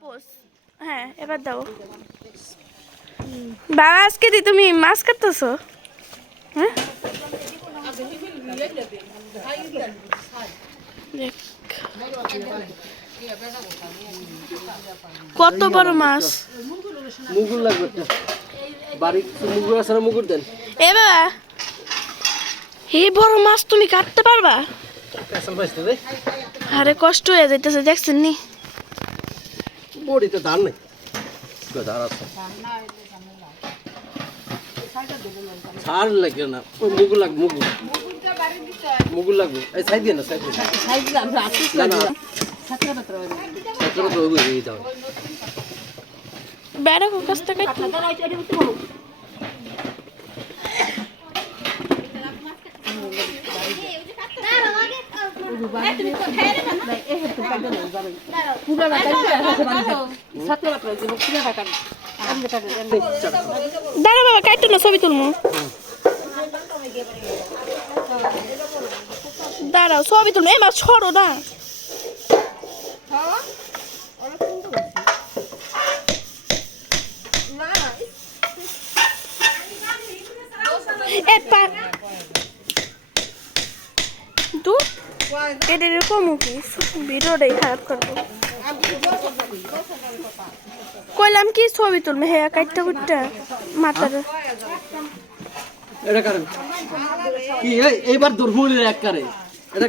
পোস হ্যাঁ এবার দাও বাবা আজকে দি তুমি মাছ কাটতেছো হ্যাঁ কত বড় মাছ মুগুর লাগবে বাড়ি মুগুর আছে না মুগুর দেন এ বাবা এই বড় মাছ তুমি কাটতে পারবা আরে কষ্ট হয়ে যাইতেছে দেখছেন নি বড়িতে ধান নেই ধান আছে ছাড় লাগে না মুগুর লাগবে মুগুর লাগবে এই সাইড দিয়ে না সাইড দিয়ে না বেড়া কাছ থেকে দাঁড়া বাবা কাটতো না ছবি তুলবো দাঁড়াও ছবি তুলবো এ মাছ ছড়ো না কইলাম কি ছবি তুলবে হ্যাঁ কাটতে কুটটা মাথার এটা কারণ কি এইবার দরমুলি এক করে এটা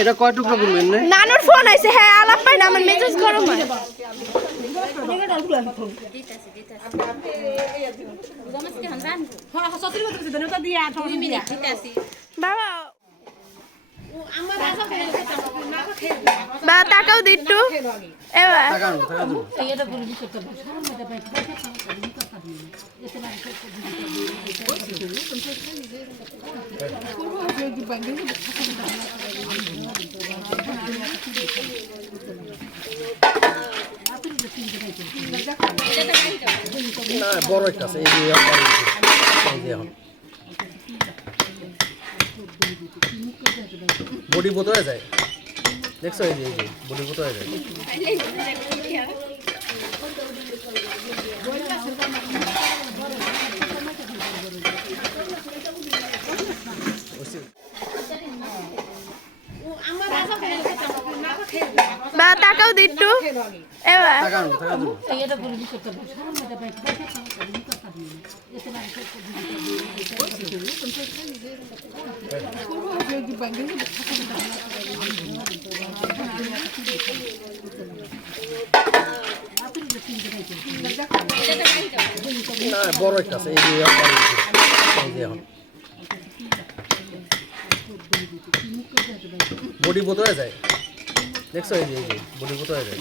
এটা কয় টুকরা করবেন না নানুর ফোন আইছে হ্যাঁ আলাপ পাই না আমার মেজাজ গরম হয় বাবা বা টাকাও দিট্টু এবার না বড় একটা আছে এই যে বডি বোতলে যায় দেখছো এই যে বডি বোতলে যায় বা টাকাও দিট্টু এবার না বড় একটা আছে এই যে বডি বোতলে যায় দেখছো এই যে বডি বোতলে যায়